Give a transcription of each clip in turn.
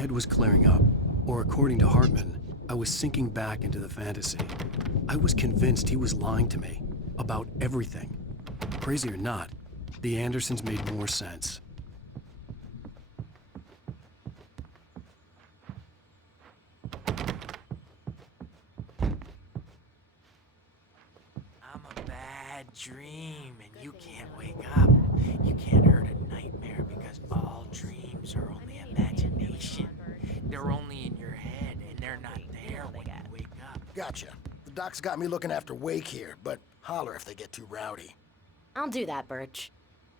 head was clearing up, or according to Hartman, I was sinking back into the fantasy. I was convinced he was lying to me about everything. Crazy or not, the Andersons made more sense. I'm a bad dream, and you can't wake up. You can't hurt a nightmare because all dreams are only imagination. They're only in your head, and they're not there when you wake up. Gotcha. The doc's got me looking after Wake here, but holler if they get too rowdy. I'll do that, Birch.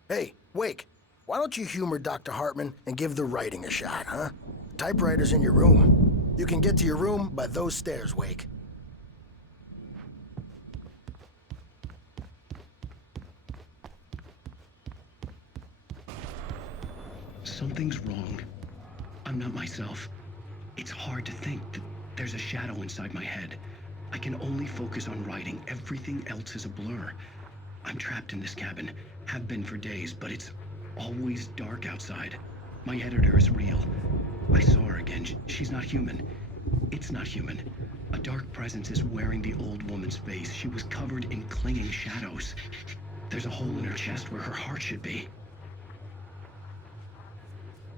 Hey, Wake, why don't you humor Dr. Hartman and give the writing a shot, huh? Typewriter's in your room. You can get to your room by those stairs, Wake. Something's wrong. I'm not myself. It's hard to think that there's a shadow inside my head. I can only focus on writing. Everything else is a blur. I'm trapped in this cabin. Have been for days, but it's always dark outside. My editor is real. I saw her again. She's not human. It's not human. A dark presence is wearing the old woman's face. She was covered in clinging shadows. There's a hole in her chest where her heart should be.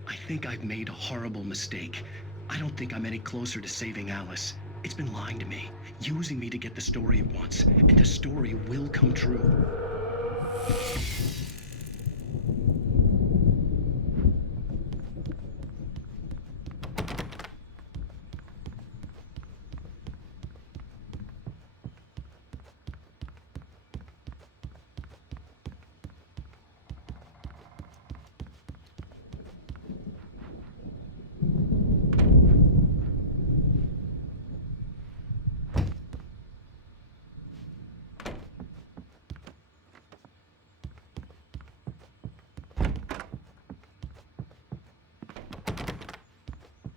I think I've made a horrible mistake. I don't think I'm any closer to saving Alice. It's been lying to me, using me to get the story it wants, and the story will come true.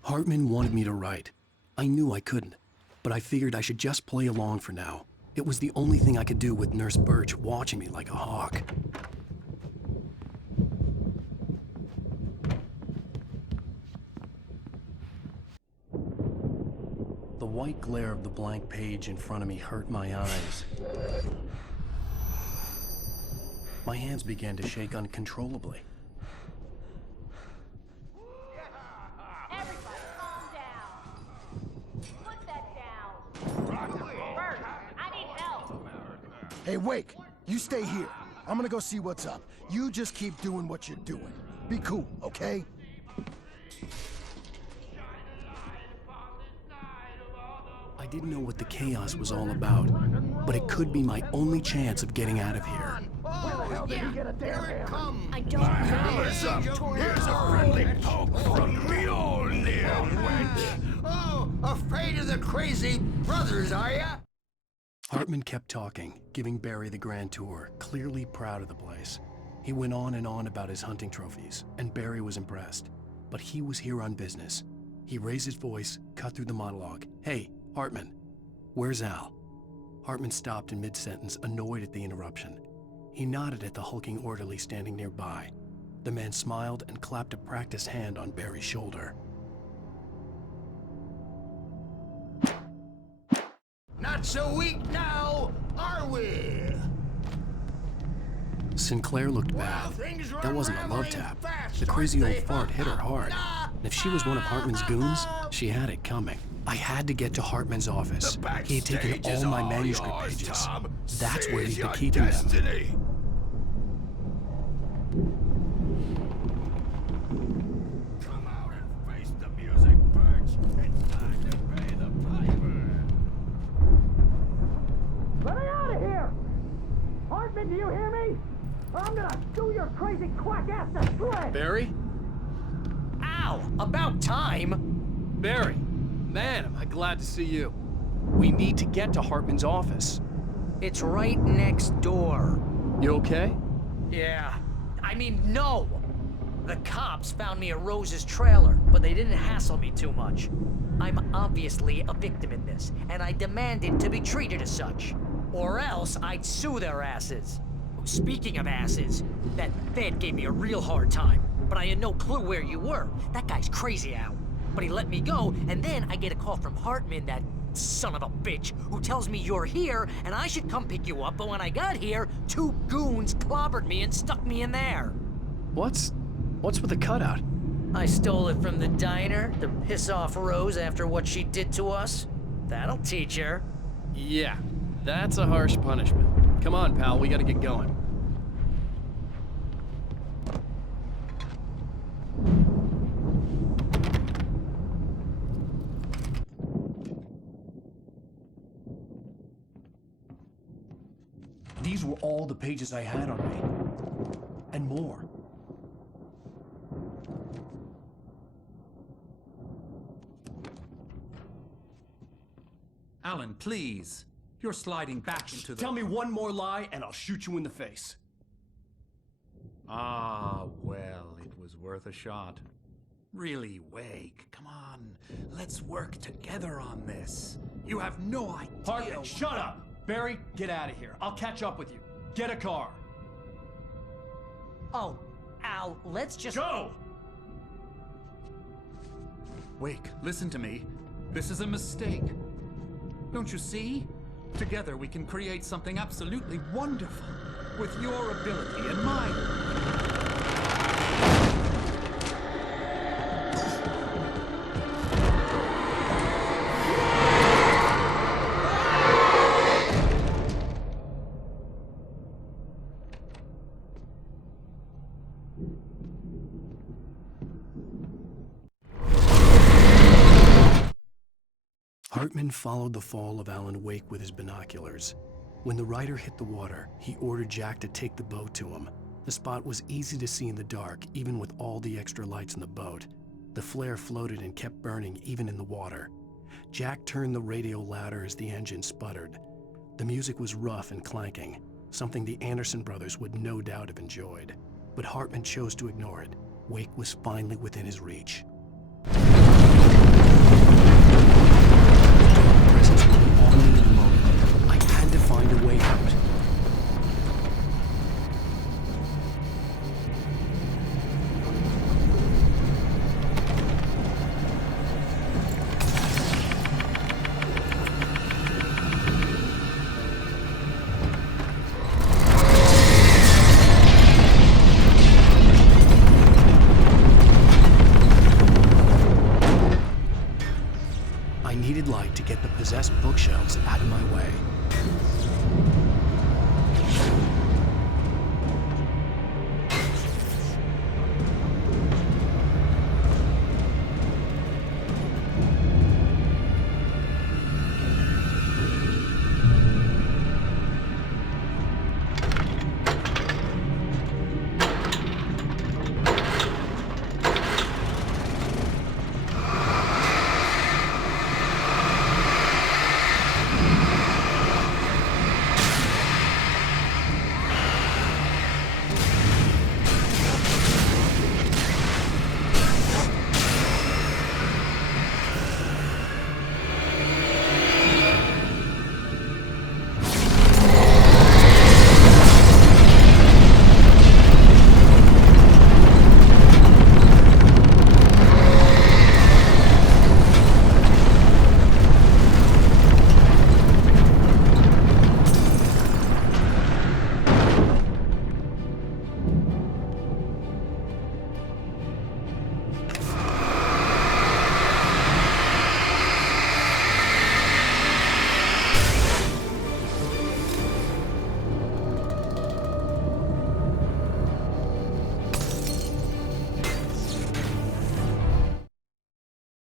Hartman wanted me to write. I knew I couldn't, but I figured I should just play along for now. It was the only thing I could do with Nurse Birch watching me like a hawk. The white glare of the blank page in front of me hurt my eyes. My hands began to shake uncontrollably. Hey, Wake, you stay here. I'm gonna go see what's up. You just keep doing what you're doing. Be cool, okay? I didn't know what the chaos was all about, but it could be my only chance of getting out of here. Where the hell did he get a damn hammer? I don't know. Here's a friendly poke from the old near wench. Oh, afraid of the crazy brothers, are ya? Hartman kept talking, giving Barry the grand tour, clearly proud of the place. He went on and on about his hunting trophies, and Barry was impressed. But he was here on business. He raised his voice, cut through the monologue. Hey, Hartman, where's Al? Hartman stopped in mid-sentence, annoyed at the interruption. He nodded at the hulking orderly standing nearby. The man smiled and clapped a practiced hand on Barry's shoulder. Not so weak now, are we? Sinclair looked bad. That wasn't a love tap. The crazy old fart hit her hard. And if she was one of Hartman's goons, she had it coming. I had to get to Hartman's office. He had taken all my manuscript pages. That's where he'd been keeping them. Come out and face the music, Birch. It's time to pay the piper. Let me out of here! Hartman, do you hear me? Or I'm gonna do your crazy quack ass to shreds! Barry? Ow! About time! Barry! Man, am I glad to see you. We need to get to Hartman's office. It's right next door. You okay? Yeah. I mean, no! The cops found me at Rose's trailer, but they didn't hassle me too much. I'm obviously a victim in this, and I demanded to be treated as such. Or else I'd sue their asses. Speaking of asses, that Fed gave me a real hard time, but I had no clue where you were. That guy's crazy, Al. but he let me go, and then I get a call from Hartman, that son of a bitch, who tells me you're here and I should come pick you up, but when I got here, 2 goons clobbered me and stuck me in there. What's with the cutout? I stole it from the diner to piss off Rose after what she did to us. That'll teach her. Yeah, that's a harsh punishment. Come on, pal, we gotta get going. These were all the pages I had on me. And more. Alan, please. You're sliding back into the... Tell me one more lie and I'll shoot you in the face. Ah, well, it was worth a shot. Really, Wake, come on. Let's work together on this. You have no idea... Hartman, shut up! Barry, get out of here. I'll catch up with you. Get a car. Oh, Al, let's just... Go! Wake, listen to me. This is a mistake. Don't you see? Together we can create something absolutely wonderful. With your ability and mine. Hartman followed the fall of Alan Wake with his binoculars. When the rider hit the water, he ordered Jack to take the boat to him. The spot was easy to see in the dark, even with all the extra lights in the boat. The flare floated and kept burning even in the water. Jack turned the radio louder as the engine sputtered. The music was rough and clanking, something the Anderson brothers would no doubt have enjoyed. But Hartman chose to ignore it. Wake was finally within his reach. Presence would be on me in a moment. I had to find a way out. I needed light to get the possessed bookshelves out of my way.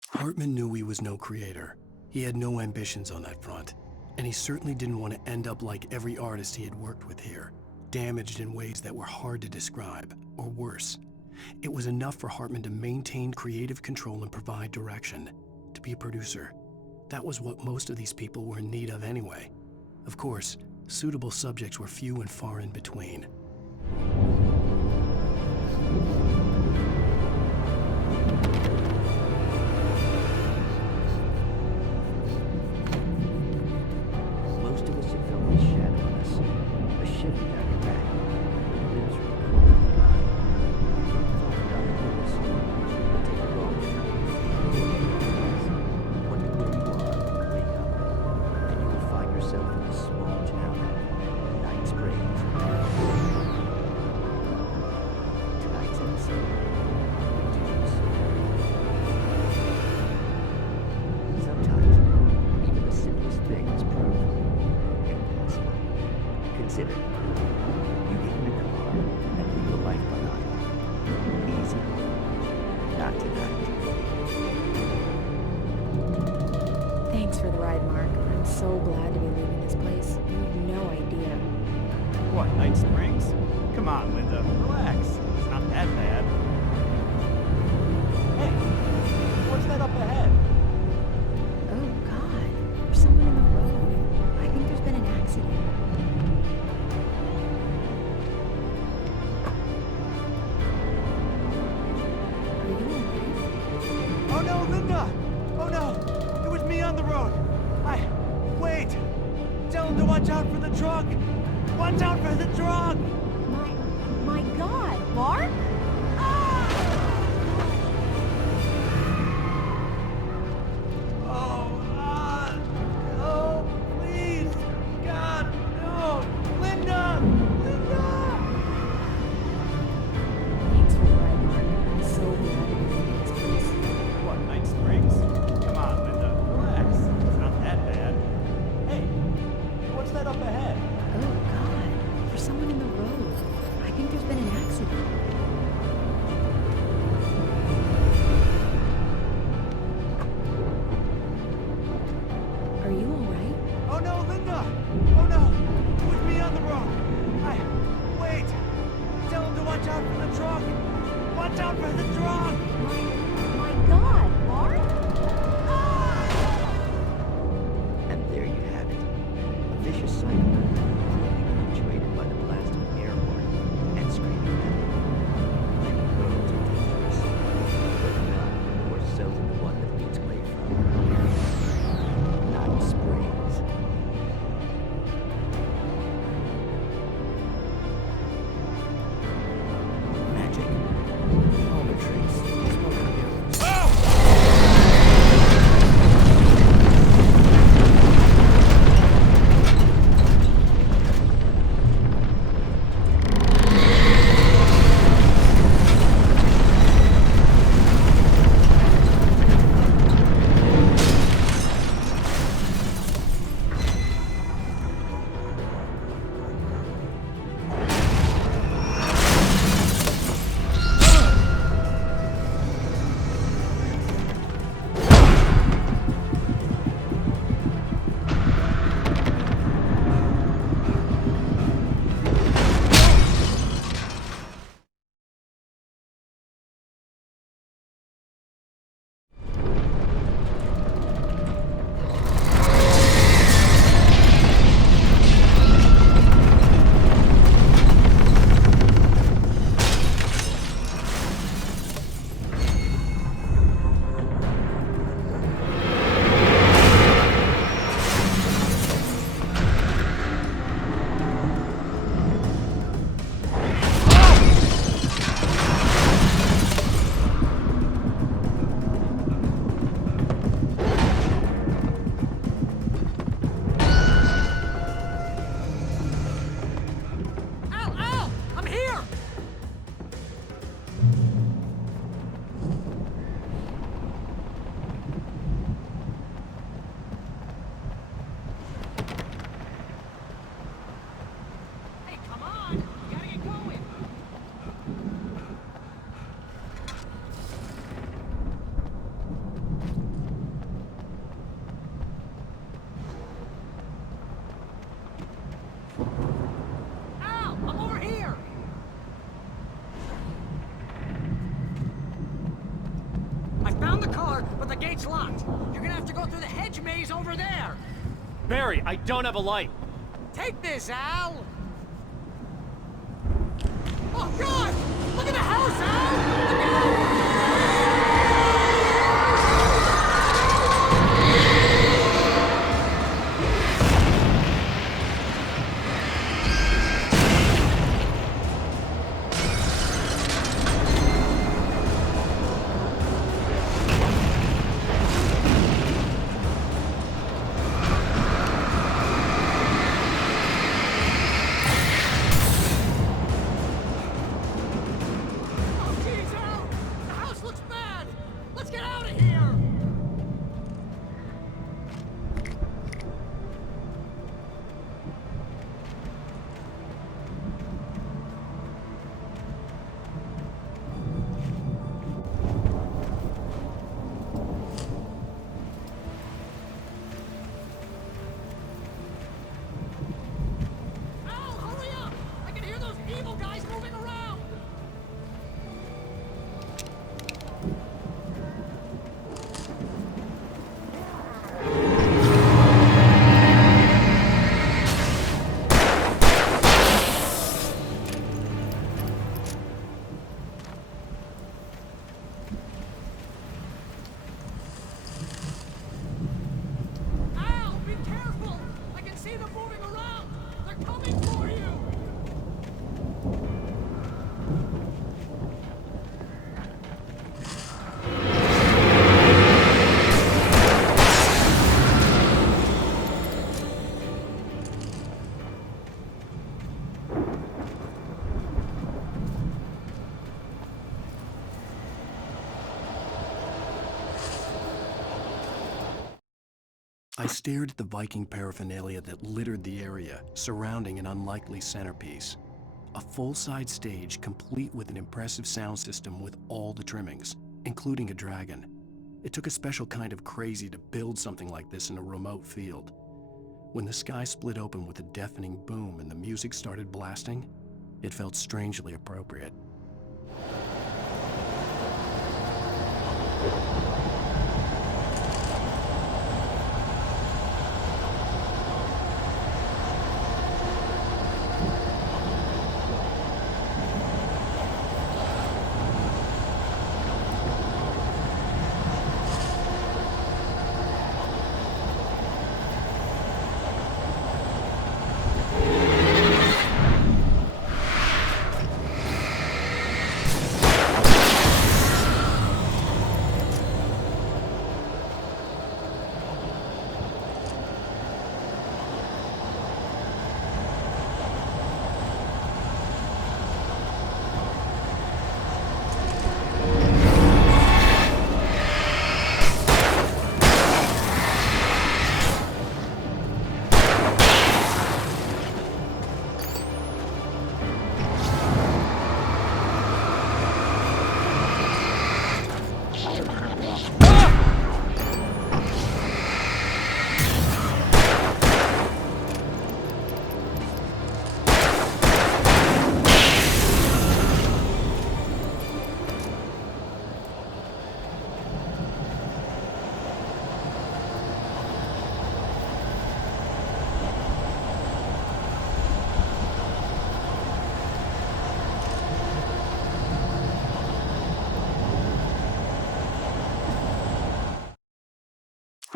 Hartman knew he was no creator. He had no ambitions on that front. And he certainly didn't want to end up like every artist he had worked with here, damaged in ways that were hard to describe, or worse. It was enough for Hartman to maintain creative control and provide direction, to be a producer. That was what most of these people were in need of anyway. Of course, suitable subjects were few and far in between. Most of us have felt this shadow on us, a shiver down your back, the limbs from the corner of your eye. Don't thought about it, but take a long consider. You get in the car and leave your life behind. Easy. Not tonight. Thanks for the ride, Mark. I'm so glad to be leaving this place. You have no idea. What, Night Springs? Come on, Linda, relax. It's not that bad. Hey, what's that up ahead? Oh, God. There's someone in the road. I think there's been an accident. Are you alright? Oh no, Linda! Oh no! It was me on the road! Wait! Tell him to watch out for the truck! Watch out for the truck! My God, Mark? Oh, please! God, no! Linda! Linda! Thanks for the ride, Mark. I'm so glad to be leaving this place. What, Night Springs? Come on, Linda, relax. It's not that bad. Hey, what's that up ahead? Oh, God. There's someone in the road. I think there's been an accident. Are you alright? Oh no, Linda! Oh no! It was me on the road! Wait! Tell him to watch out for the truck! Watch out for the truck! My God, Mark? And there you have it. A vicious cycle, clearly punctuated by the blast of an air horn and screaming metal. Many roads are dangerous, but none more so than the one that leads away from Night Springs. Magic, almond trees, smoking mirrors. Al! I'm here! Hey, come on! You gotta get going! Al! I'm over here! I found the car, but the gate's locked. You're gonna have to go through the hedge maze over there. Barry, I don't have a light. Take this, Al! Oh, God! Look at the house, Al! Look out! Oh, jeez, Al! I stared at the Viking paraphernalia that littered the area, surrounding an unlikely centerpiece. A full-size stage complete with an impressive sound system with all the trimmings, including a dragon. It took a special kind of crazy to build something like this in a remote field. When the sky split open with a deafening boom and the music started blasting, it felt strangely appropriate.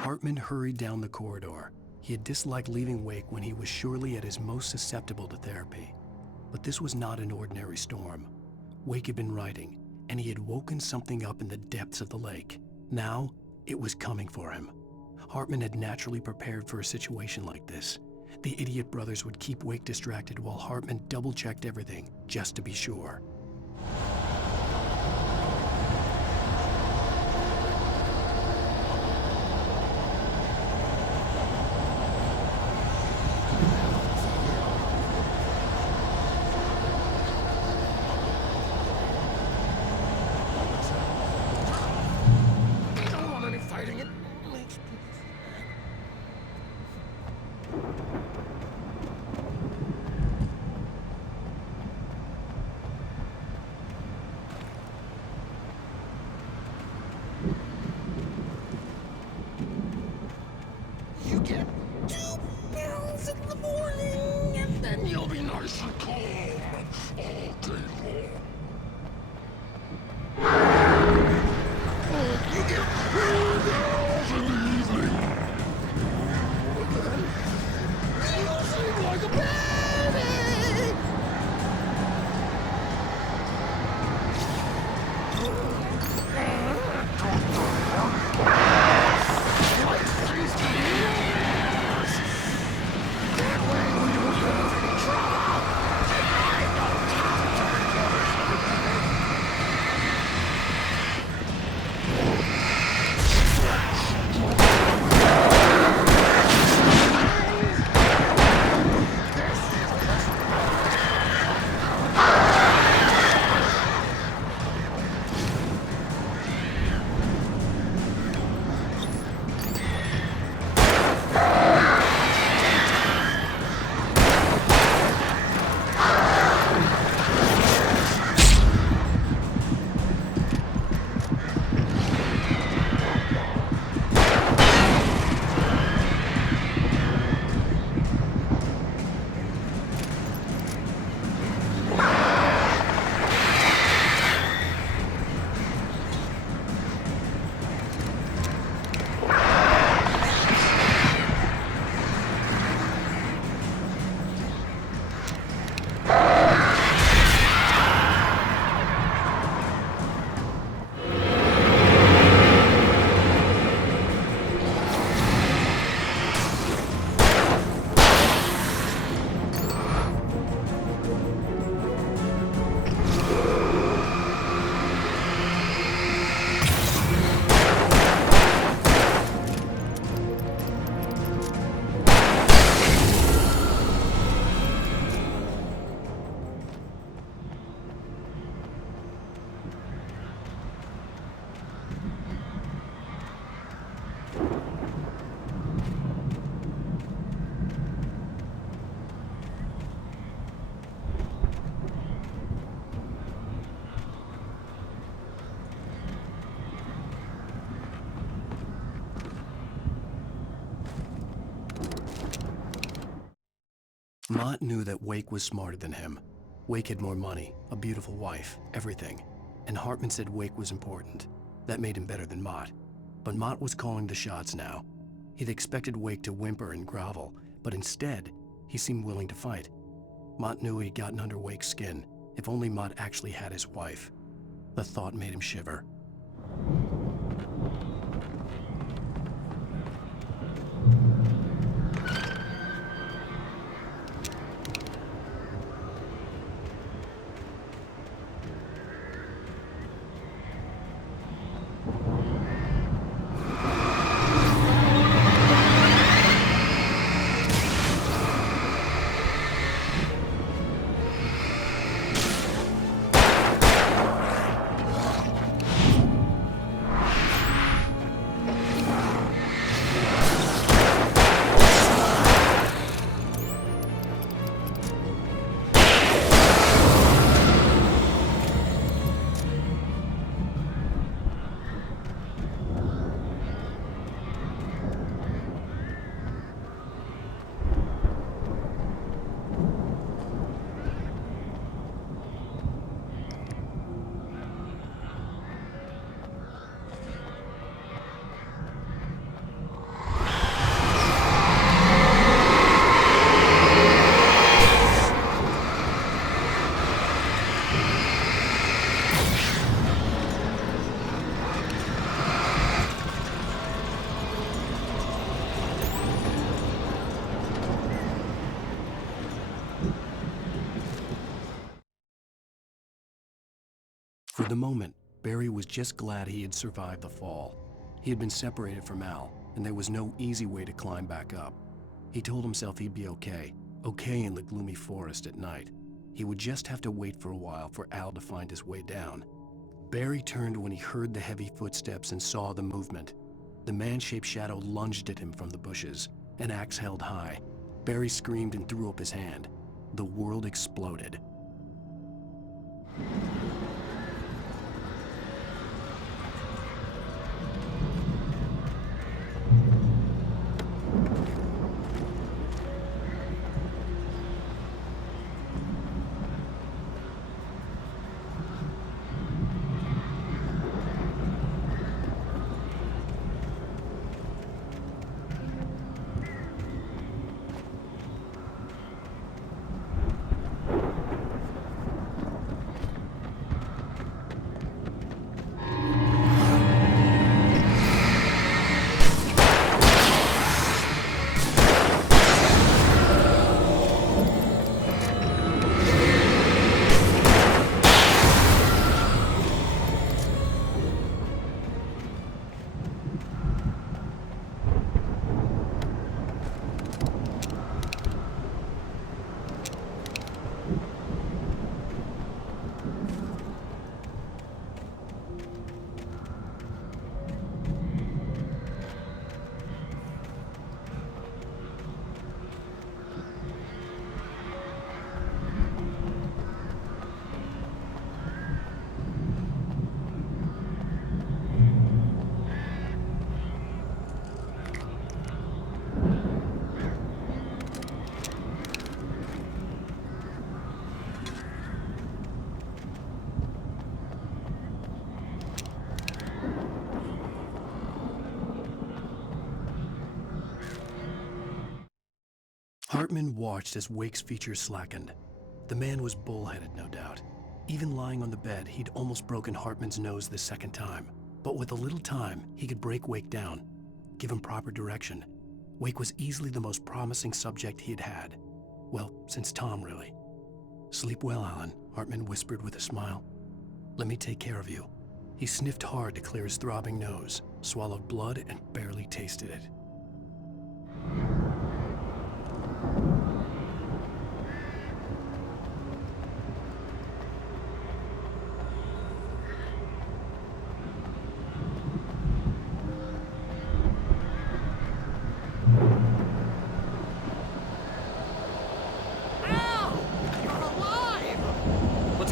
Hartman hurried down the corridor. He had disliked leaving Wake when he was surely at his most susceptible to therapy. But this was not an ordinary storm. Wake had been writing, and he had woken something up in the depths of the lake. Now, it was coming for him. Hartman had naturally prepared for a situation like this. The idiot brothers would keep Wake distracted while Hartman double-checked everything, just to be sure. You get 2 pills in the morning, and then you'll be nice and calm all day long. You get 3 pills in the evening, and then you'll sleep like a baby. Mott knew that Wake was smarter than him. Wake had more money, a beautiful wife, everything. And Hartman said Wake was important. That made him better than Mott. But Mott was calling the shots now. He'd expected Wake to whimper and grovel, but instead, he seemed willing to fight. Mott knew he'd gotten under Wake's skin. If only Mott actually had his wife. The thought made him shiver. For the moment, Barry was just glad he had survived the fall. He had been separated from Al, and there was no easy way to climb back up. He told himself he'd be okay in the gloomy forest at night. He would just have to wait for a while for Al to find his way down. Barry turned when he heard the heavy footsteps and saw the movement. The man-shaped shadow lunged at him from the bushes, an axe held high. Barry screamed and threw up his hand. The world exploded. Hartman watched as Wake's features slackened. The man was bullheaded, no doubt. Even lying on the bed, he'd almost broken Hartman's nose the second time. But with a little time, he could break Wake down, give him proper direction. Wake was easily the most promising subject he had had. Well, since Tom, really. "Sleep well, Alan," Hartman whispered with a smile. "Let me take care of you." He sniffed hard to clear his throbbing nose, swallowed blood, and barely tasted it.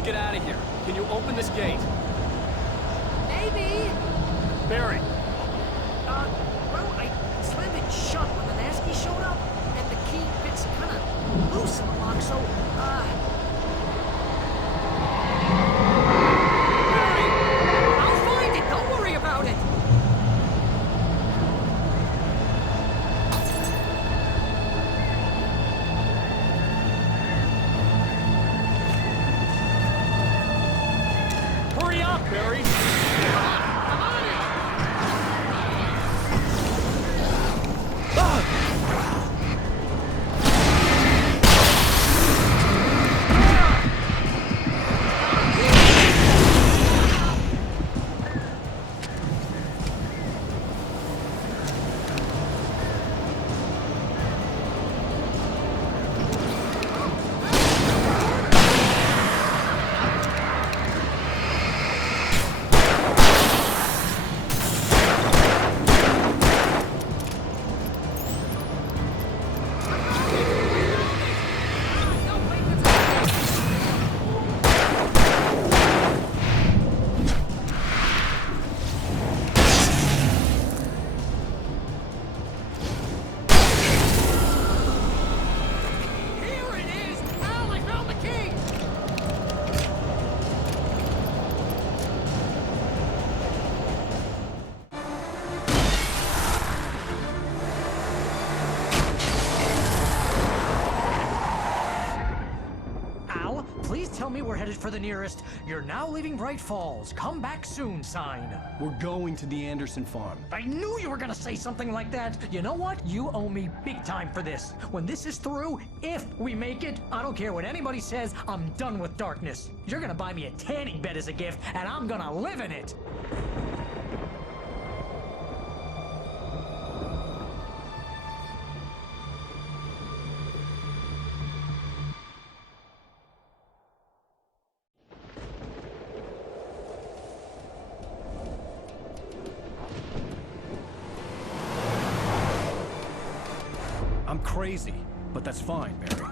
Get out of here. Can you open this gate? Maybe. Barry. Well, I slammed it shut when the nasty showed up, and the key fits kinda loose in the lock, so, Barry! I'll find it! Don't worry about it! Hurry up, Barry! I'm on it! Please tell me we're headed for the nearest "You're now leaving Bright Falls. Come back soon" sign. We're going to the Anderson farm. I knew you were gonna say something like that. You know what? You owe me big time for this. When this is through, if we make it, I don't care what anybody says, I'm done with darkness. You're gonna buy me a tanning bed as a gift, and I'm gonna live in it. I'm crazy, but that's fine, Barry.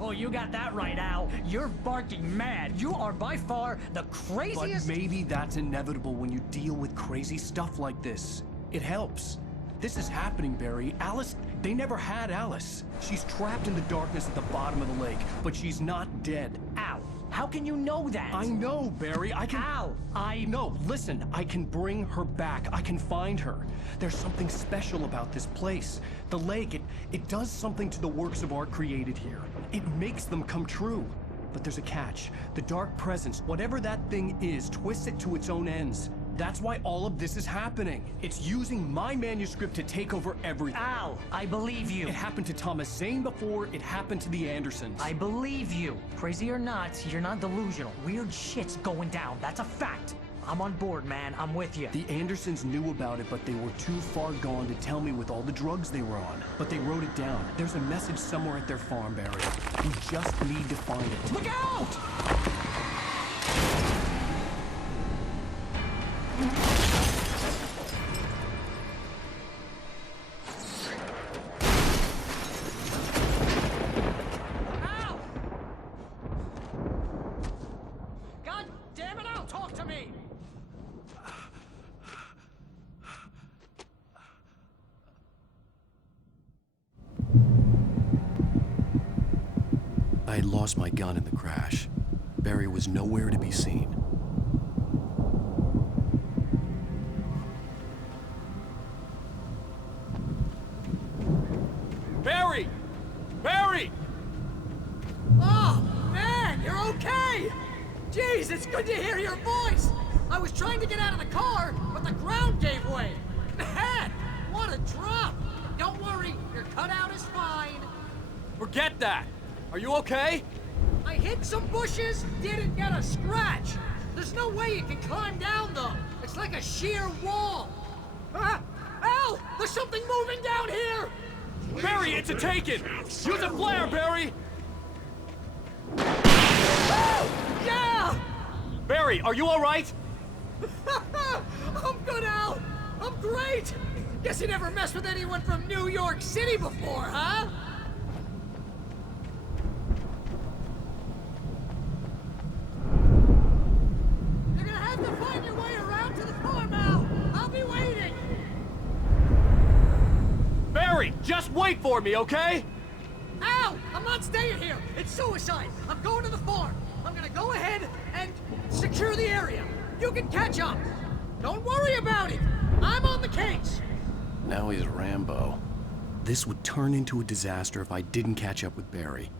Oh, you got that right, Al. You're barking mad. You are by far the craziest... But maybe that's inevitable when you deal with crazy stuff like this. It helps. This is happening, Barry. Alice, they never had Alice. She's trapped in the darkness at the bottom of the lake, but she's not dead. Al, how can you know that? I know, Barry. I can... Al, No, listen. I can bring her back. I can find her. There's something special about this place. The lake, it does something to the works of art created here. It makes them come true. But there's a catch. The dark presence, whatever that thing is, twists it to its own ends. That's why all of this is happening. It's using my manuscript to take over everything. Al, I believe you. It happened to Thomas Zane before, it happened to the Andersons. I believe you. Crazy or not, you're not delusional. Weird shit's going down. That's a fact. I'm on board, man. I'm with you. The Andersons knew about it, but they were too far gone to tell me with all the drugs they were on. But they wrote it down. There's a message somewhere at their farm, Barry. We just need to find it. Look out! Al! God damn it, Al, talk to me! I had lost my gun in the crash. Barry was nowhere to be seen. Barry! Barry! Oh, man, you're okay! Jeez, it's good to hear your voice! I was trying to get out of the car, but the ground gave way! Man, what a drop! Don't worry, your cutout is fine. Forget that! Are you okay? I hit some bushes, didn't get a scratch. There's no way you can climb down, though. It's like a sheer wall. Ah! Al! There's something moving down here! Barry, it's a taken! Use a flare, Barry! Oh! Yeah! Barry, are you alright? I'm good, Al! I'm great! Guess you never messed with anyone from New York City before, huh? You're gonna have to find your way around to the farm, Al! I'll be waiting! Barry, just wait for me, okay? Al! I'm not staying here. It's suicide. I'm going to the farm. I'm gonna go ahead and secure the area. You can catch up. Don't worry about it. I'm on the case. Now he's Rambo. This would turn into a disaster if I didn't catch up with Barry.